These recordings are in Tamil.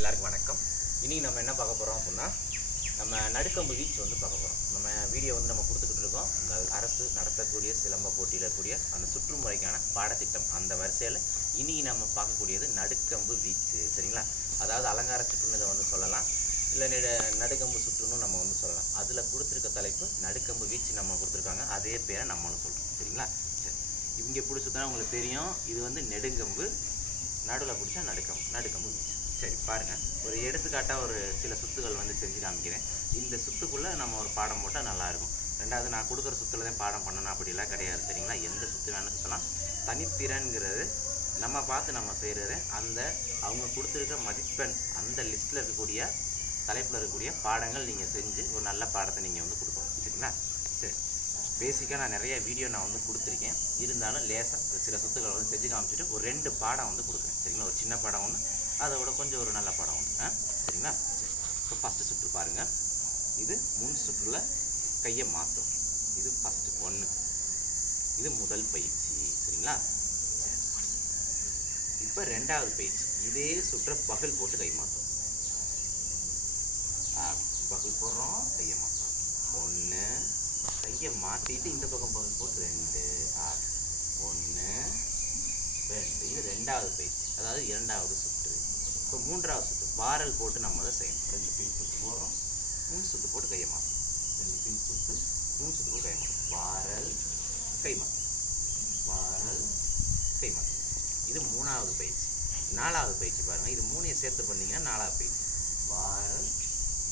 எல்லாருக்கும் வணக்கம். இனி நம்ம என்ன பார்க்க போகிறோம் அப்படின்னா நம்ம நடுக்கம்பு வீச்சு வந்து பார்க்க போகிறோம் நம்ம வீடியோ வந்து நம்ம கொடுத்துக்கிட்டு இருக்கோம். இந்த அரசு நடத்தக்கூடிய சிலம்ப போட்டியில் கூடிய அந்த சுற்றுமுறைக்கான பாடத்திட்டம் அந்த வரிசையில் இனி நம்ம பார்க்கக்கூடியது நடுக்கம்பு வீச்சு. சரிங்களா? அதாவது அலங்கார சுற்றுன்னு இதை வந்து சொல்லலாம். இல்லை நெடு நடுக்கம்பு சுற்றுன்னு நம்ம வந்து சொல்லலாம். அதில் கொடுத்துருக்க தலைப்பு நடுக்கம்பு வீச்சு நம்ம கொடுத்துருக்காங்க. அதே பேரை நம்மளும் சொல்கிறோம் சரிங்களா? சரி. இங்கே பிடிச்சதுன்னா உங்களுக்கு தெரியும். இது வந்து நெடுங்கம்பு. நடுவில் பிடிச்சா நடுக்கம் நடுக்கம்பு வீச்சு. சரி பாருங்கள் ஒரு எடுத்துக்காட்டாக ஒரு சில சுத்துகள் வந்து செஞ்சு காமிக்கிறேன். இந்த சுத்துக்குள்ளே நம்ம ஒரு பாடம் போட்டால் நல்லாயிருக்கும். ரெண்டாவது நான் கொடுக்குற சுற்றுல தான் பாடம் பண்ணணும் அப்படிலாம் கிடையாது சரிங்களா? எந்த சுற்று வேணும் சுற்றலாம் தனித்திறன்கிறது நம்ம பார்த்து நம்ம செய்கிறது அந்த அவங்க கொடுத்துருக்க மதிப்பெண் அந்த லிஸ்ட்டில் இருக்கக்கூடிய தலைப்பில் இருக்கக்கூடிய பாடங்கள் நீங்கள் செஞ்சு ஒரு நல்ல பாடத்தை நீங்கள் வந்து கொடுக்கணும் சரிங்களா? சரி. பேசிக்காக நான் நிறைய வீடியோ நான் வந்து கொடுத்துருக்கேன். இருந்தாலும் லேசாக சில சொத்துக்களை வந்து செஞ்சு காமிச்சிட்டு ஒரு ரெண்டு பாடம் வந்து கொடுக்குறேன் சரிங்களா? ஒரு சின்ன பாடம் ஒன்று அதை விட கொஞ்சம் ஒரு நல்ல படம் ஒன்று ஆ சரிங்களா? சரி இப்போ ஃபஸ்ட்டு சுற்று பாருங்கள் இது முன் சுற்றுல கையை மாற்றும். இது ஃபஸ்ட்டு ஒன்று இது முதல் பயிற்சி. சரிங்களா? இப்போ ரெண்டாவது பயிற்சி. இதே சுற்ற பகல் போட்டு கை மாற்றும். பகல் போடுறோம் கையை மாற்றோம் ஒன்று கையை மாற்றிட்டு இந்த பக்கம் பகல் போட்டு ரெண்டு. ஒன்று ரெண்டு. இது ரெண்டாவது பயிற்சி. அதாவது இரண்டாவது சுற்று. இப்போ மூன்றாவது சுற்று வாரல் போட்டு நம்ம அதை செய்யணும். ரெண்டு பின் சுற்று போடுறோம். மூணு சுற்று போட்டு கையை மாற்றணும் ரெண்டு பின் சுற்று மூணு சுற்று போட்டு கையை மாற்றணும் வாரல் கை மாற்றணும் வாரல் கை மாற்றணும் இது மூணாவது பயிற்சி. நாலாவது பயிற்சி பாருங்கள் இது மூணையும் சேர்த்து பண்ணிங்கன்னா நாலாவது பயிற்சி. வாரல்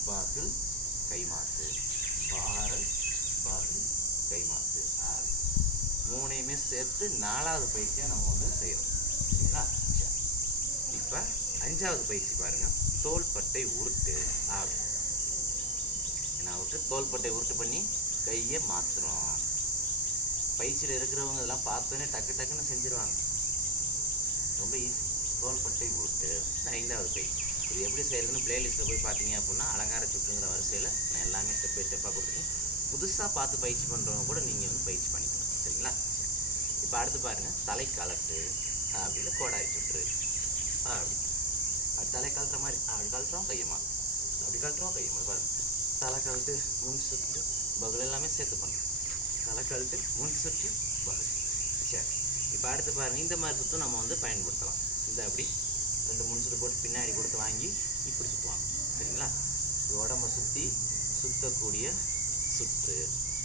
பகல் கை மாற்று வாரல் பகல் கை மாற்று ஆறு மூணையுமே சேர்த்து நாலாவது பயிற்சியாக நம்ம வந்து செய்கிறோம் சரிங்களா? சரி. இப்போ அஞ்சாவது பயிற்சி பாருங்கள் தோள்பட்டை உருட்டு ஆகும் என்ன விட்டு தோள்பட்டை உருட்டு பண்ணி கையை மாற்றுறோம் பயிற்சியில் இருக்கிறவங்க இதெல்லாம் பார்த்தோன்னே டக்கு டக்குன்னு செஞ்சுருவாங்க. ரொம்ப ஈஸி தோள்பட்டை உருட்டு. ஐந்தாவது பயிற்சி. இது எப்படி செய்யறதுன்னு பிளேலிஸ்ட்டில் போய் பார்த்தீங்க அப்படின்னா அலங்கார சுற்றுங்கிற வரிசையில் நான் எல்லாமே ஸ்டெப் பை ஸ்டெப்பாக கொடுத்துருக்கேன். புதுசாக பார்த்து பயிற்சி பண்ணுறவங்க கூட நீங்கள் வந்து பயிற்சி பண்ணிக்கலாம். சரிங்களா? இப்போ அடுத்து பாருங்கள் தலை கலட்டு அப்படின்னு கோடாரி சுற்று அப்படி தலை கலட்டுற மாதிரி. அப்படி கலட்டுறோம் கையமா அப்படி கலட்டுறோம் கையமா பாருங்க. தலை கழட்டு முன் சுற்று பகுல் எல்லாமே சேர்த்து பண்ணணும் தலை கழட்டு முன் சுற்று பகுல். சரி. இப்போ அடுத்து பாருங்க இந்த மாதிரி சுற்றும் நம்ம வந்து பயன்படுத்தலாம். இந்த அப்படி ரெண்டு மூணு சுற்று போட்டு பின்னாடி கொடுத்து வாங்கி இப்படி சுற்றுவாங்க சரிங்களா? உடம்ப சுற்றி சுற்றக்கூடிய சுற்று.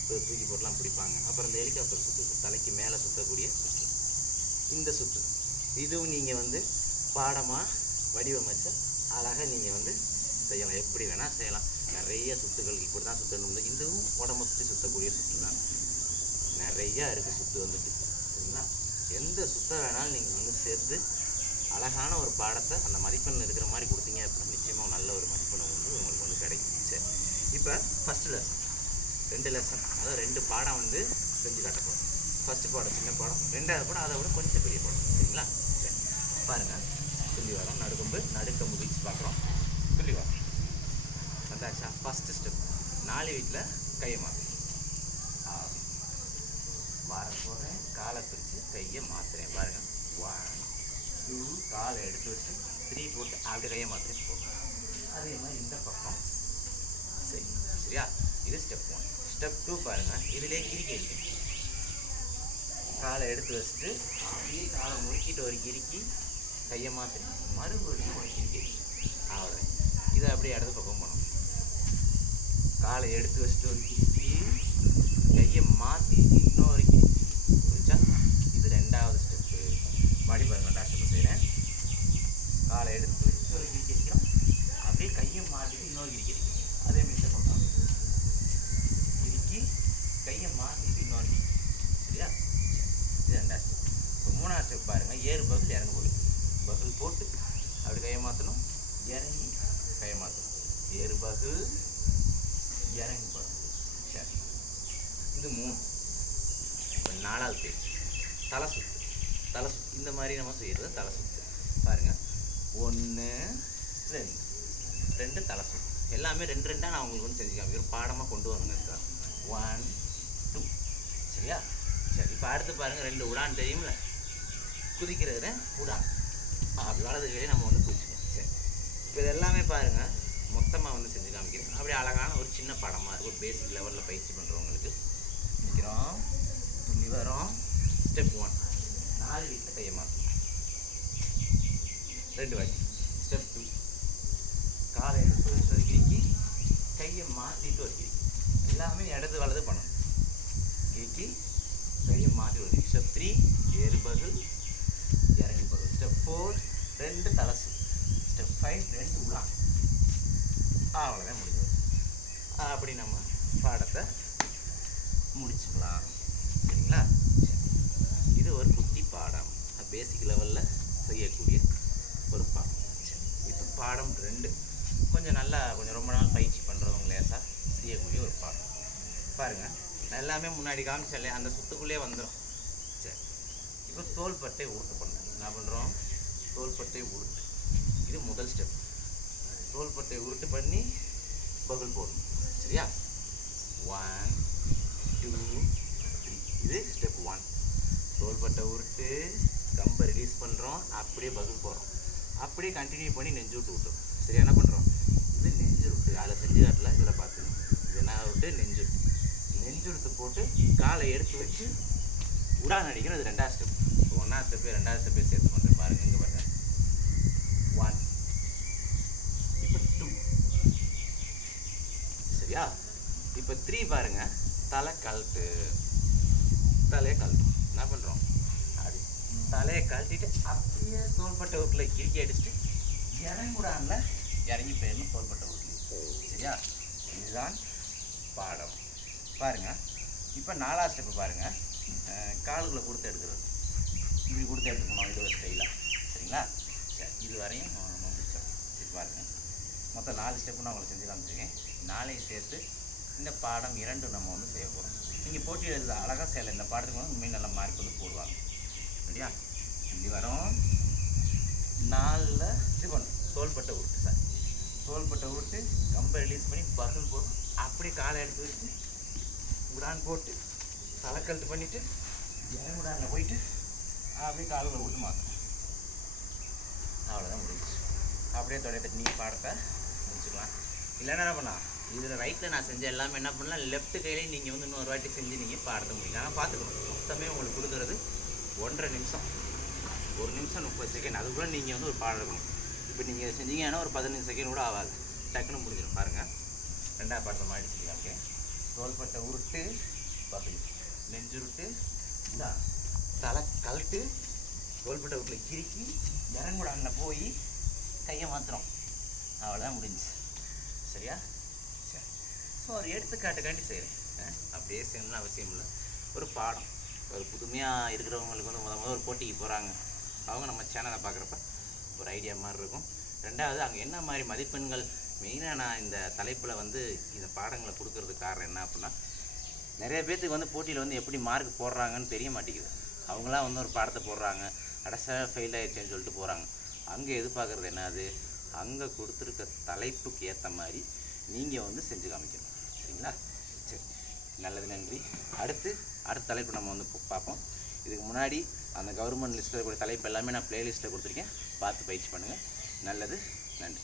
இப்போ தூக்கி போட்டுலாம் பிடிப்பாங்க. அப்புறம் இந்த ஹெலிகாப்டர் சுற்று தலைக்கு மேலே சுற்றக்கூடிய சுற்று. இந்த சுற்று. இதுவும் நீங்கள் வந்து பாடமாக வடிவமைச்சு அழகாக நீங்கள் வந்து செய்யலாம். எப்படி வேணால் செய்யலாம். நிறைய சுற்றுகள் இப்படி தான் சுற்றணும் இதுவும் உடம்பை சுற்றி சுற்றக்கூடிய சுற்று தான் நிறையா இருக்குது சுற்று வந்துட்டு. சரிங்களா? எந்த சுத்த வேணாலும் நீங்கள் வந்து சேர்த்து அழகான ஒரு பாடத்தை அந்த மதிப்பெண் இருக்கிற மாதிரி கொடுத்தீங்க அப்படின்னா நிச்சயமாக நல்ல ஒரு மதிப்பெண் வந்து உங்களுக்கு வந்து கிடைக்கும். சரி. இப்போ ஃபஸ்ட்டு லெசன் ரெண்டு லெசன் அதாவது ரெண்டு பாடம் வந்து செஞ்சு காட்ட போகிறோம் ஃபஸ்ட்டு பாடம் சின்ன பாடம். ரெண்டாவது பாடம் அதை விட கொஞ்சம் பெரிய பாடம். சரிங்களா? சரி. பாருங்கள் நடுக்கம்பு நடுக்கம்பு வீச்சு பார்க்குறோம். சொல்லி வரோம் வந்தாச்சா? ஃபஸ்ட்டு ஸ்டெப் நாலு வீட்டில் கையை மாற்று வார போடுறேன் காலை பிரித்து கையை மாற்றுறேன் பாருங்கள் ஒன் டூ காலை எடுத்து வச்சு த்ரீ போட்டு அப்படி கையை மாற்றுறேன் போடுறேன் அதே மாதிரி இந்த பக்கம். சரி. சரியா? இது ஸ்டெப் ஒன் ஸ்டெப் டூ பாருங்கள் இதிலே கிரிக்கி காலை எடுத்து வச்சுட்டு அப்படியே காலை முறுக்கிட்டு ஒரு கிறுக்கி கையை மாற்றி மறுபடியும் ஒரு கிறுக்கி அவ்வளோ இதை அப்படியே இடது பக்கம் போனோம் காலை எடுத்து வச்சுட்டு ஒரு கிட்டி கையை மாற்றி இன்னொரு கிட்டி புரிஞ்சா? இது ரெண்டாவது ஸ்டெப்பு மடி பாருங்க ரெண்டாவது ஸ்டெப்பு செய்கிறேன் காலை எடுத்து வச்சு ஒரு கிறுக்கி அடிக்கிறோம் அப்படியே கையை மாற்றிட்டு இன்னொரு கிறுக்கி அடிக்கிறோம் அதே மாதிரி step பண்ணலாம் கையை மாற்றிட்டு இன்னொரு கிறுக்கி. சரியா? இது ரெண்டாவது ஸ்டெப் இப்போ மூணாவது ஸ்டெப் பாருங்கள் ஏறு பகுதியில் இறங்க போயிடுது பகுல் போட்டு அப்படி கையை மாற்றணும் இறங்கி கையை மாற்றணும் ஏறு பகுல் இறங்கி பகுல். சரி. இது மூணு. இப்போ நாலாவது பேச்சு தலை சுத்து தலை சுத்து இந்த மாதிரி நம்ம செய்கிறது தலை சுத்து பாருங்கள் ஒன்று ரெண்டு. ரெண்டு தலை சுத்து எல்லாமே ரெண்டு ரெண்டாக நான் உங்களுக்கு வந்து செஞ்சுக்காம ஒரு பாடமாக கொண்டு வரணுங்க இருக்கா. ஒன் டூ சரியா? சரி இப்போ அடுத்து பாருங்கள் ரெண்டு உடான் தெரியும்ல? குதிக்கிறது உடான். அப்படி வலது நம்ம வந்து குதிச்சுக்கலாம் சரி. இப்போ இதெல்லாம் பாருங்க. மொத்தமாக வந்து செஞ்சு காமிக்கிறேன். அப்படி அழகான ஒரு சின்ன படமாக இருக்கும். ஒரு பேசிக் லெவலில் பயிற்சி பண்ணுறவங்களுக்கு நிற்கிறோம் துள்ளி வரோம். ஸ்டெப் ஒன் நாலு வீட்டில் கையை மாற்றணும் ரெண்டு வாட்டி. ஸ்டெப் டூ காலை எடுத்து ஒரு கிரிக்கி கையை மாற்றிட்டு ஒரு கிரிக்கி எல்லாமே இடது வலது பண்ணணும் கிரிக்கி கையை மாற்றி ஒரு ஸ்டெப் த்ரீ ஏறு பதில் இறங்கி பதில் ஸ்டெப் ஃபோர் ரெண்டு தலசு ஸ்டெப் ஃபைவ் ரெண்டு உலா அவ்வளோதான் முடிஞ்சது அப்படி நம்ம பாடத்தை முடிச்சுக்கலாம் சரிங்களா சரி. இது ஒரு குட்டி பாடம் பேசிக் லெவலில் செய்யக்கூடிய ஒரு பாடம் சரி இப்போ பாடம் ரெண்டு கொஞ்சம் நல்லா கொஞ்சம் ரொம்ப நாள் பயிற்சி பண்ணுறவங்க லேசாக செய்யக்கூடிய ஒரு பாடம் பாருங்கள் நான் எல்லாமே முன்னாடி காமிச்சாலே அந்த சுத்துக்குள்ளேயே வந்துடும் சரி இப்போ தோள்பட்டை உருட்டு பண்ணேன் என்ன பண்ணுறோம் தோள்பட்டை உருட்டு. இது முதல் ஸ்டெப் தோள்பட்டை உருட்டு பண்ணி பகுல் போடணும். சரியா? ஒன் டூ த்ரீ இது ஸ்டெப் ஒன் தோள்பட்டை உருட்டு கம்பை ரிலீஸ் பண்ணுறோம் அப்படியே பகுல் போடுறோம். அப்படியே கண்டினியூ பண்ணி நெஞ்சு விட்டு விட்டுரும் சரியா? என்ன பண்ணுறோம் இது நெஞ்சு விட்டு. அதில் செஞ்சு காட்டல இதில் பார்த்துக்கணும். இது என்ன விட்டு நெஞ்சு விட்டு. நெஞ்சு விட்டு போட்டு காலை எடுத்து வச்சு உடான் அடிக்கணும் இது ரெண்டாவது ஸ்டெப் ஒன்றாவது ஸ்டெப்பு ரெண்டாவது ஸ்டெப்பே சேர்த்து பண்ணுற பாருங்க இங்கே பாருங்க. ஒன் இப்போ டூ சரியா? இப்போ த்ரீ பாருங்க. தலை கழட்டு. தலையை கழட்டும் என்ன பண்ணுறோம் அப்படி தலையை கழட்டிட்டு அப்படியே தோள்பட்ட வீட்டில் கிறுக்கி அடிச்சுட்டு இறங்கூடாமல் இறங்கி போயிடணும் தோள்பட்ட வீட்லேயே சரியா? இதுதான் பாடம். பாருங்க. இப்போ நாலாவது ஸ்டெப்பு பாருங்கள் காலுக்குள்ளே கொடுத்து எடுக்கிறது. இப்படி கொடுத்து எடுத்துக்கணும் இது ஒரு ஸ்டைலாக சரிங்களா? சரி இது வரையும் நம்ம முடிச்சோம் சரி பாருங்கள் மொத்தம் நாலு ஸ்டெப்பு நான் உங்களுக்கு செஞ்சு காமிச்சிருக்கேன். நாளையும் சேர்த்து இந்த பாடம் இரண்டு நம்ம வந்து செய்ய போகிறோம் நீங்கள் போட்டி எழுத அழகாக செய்யலை இந்த பாடத்துக்கு வந்து உண்மையை நல்ல மார்க் வந்து போடுவாங்க. சரியா? இப்படி வரோம். நாலில் இது பண்ணும் தோள்பட்டை உருட்டு சார். தோள்பட்டை உருட்டு கம்பை ரிலீஸ் பண்ணி பகல் போட்டு அப்படியே காலை எடுத்து வச்சு உடான் போட்டு தலைக்கழுத்து பண்ணிவிட்டு இறங்குடானில் போயிட்டு அப்படியே காலுக்குள்ள விட்டு மாற்றணும் அவ்வளோதான் முடிஞ்சுச்சு. அப்படியே தொடைய தட்டி நீங்கள் பாடத்தை முடிச்சுக்கலாம். இல்லைன்னா என்ன பண்ணலாம்? இதில் ரைட்டில் நான் செஞ்ச எல்லாமே என்ன பண்ணலாம்? லெஃப்ட் கையிலே நீங்கள் வந்து இன்னொரு வாட்டி செஞ்சு நீங்கள் பாடத்தை முடியும் ஆனால் பார்த்துக்கணும். மொத்தமே உங்களுக்கு கொடுக்குறது ஒன்றரை நிமிஷம். ஒரு நிமிஷம் முப்பது செகண்ட் அதுக்குள்ளே நீங்கள் வந்து ஒரு பாடம் இருக்கணும் இப்போ நீங்கள் செஞ்சீங்கன்னா ஒரு பதினஞ்சு செகண்ட் கூட ஆகாது. டக்குன்னு முடிஞ்சிடும். பாருங்கள் ரெண்டாவது பாடத்தை மாதிரி செஞ்சு காமிக்கிறேன் தோள்பட்டை உருட்டு பகல் நெஞ்சுருட்டு இந்தா. தலை கழட்டு தோள்பட்டை வீட்டில் கிறுக்கி இறங்குடான போய் கையை மாத்திரம் அவ்வளோதான் முடிஞ்சு சரியா? சரி. ஸோ ஒரு எடுத்துக்காட்டுக்காண்டி செய்கிறேன் அப்படியே செய்யணும்னு அவசியம் இல்லை. ஒரு பாடம். ஒரு புதுமையாக இருக்கிறவங்களுக்கு வந்து முத முதல் ஒரு போட்டிக்கு போகிறாங்க அவங்க நம்ம சேனலை பார்க்குறப்ப ஒரு ஐடியா மாதிரி இருக்கும். ரெண்டாவது அங்கே என்ன மாதிரி மதிப்பெண்கள்? மெயினாக நான் இந்த தலைப்பில் வந்து இந்த பாடங்களை கொடுக்கறதுக்கு காரணம் என்ன அப்படின்னா நிறைய பேர்த்துக்கு வந்து போட்டியில் வந்து எப்படி மார்க் போடுறாங்கன்னு தெரிய மாட்டேங்குது. அவங்களாம் வந்து ஒரு பாடத்தை போடுறாங்க. கடைசியாக ஃபெயில் ஆயிடுச்சேன்னு சொல்லிட்டு போகிறாங்க அங்கே எதிர்பார்க்குறது என்னது? அங்கே கொடுத்துருக்க தலைப்புக்கு ஏற்ற மாதிரி நீங்கள் வந்து செஞ்சு காமிக்கணும். சரிங்களா? சரி. நல்லது நன்றி. அடுத்து அடுத்த தலைப்பு நம்ம வந்து பார்ப்போம். இதுக்கு முன்னாடி அந்த கவர்மெண்ட் லிஸ்ட்டில் இருக்கக்கூடிய தலைப்பு எல்லாமே நான் ப்ளேலிஸ்ட்டில் கொடுத்துருக்கேன். பார்த்து பயிற்சி பண்ணுங்கள் நல்லது நன்றி.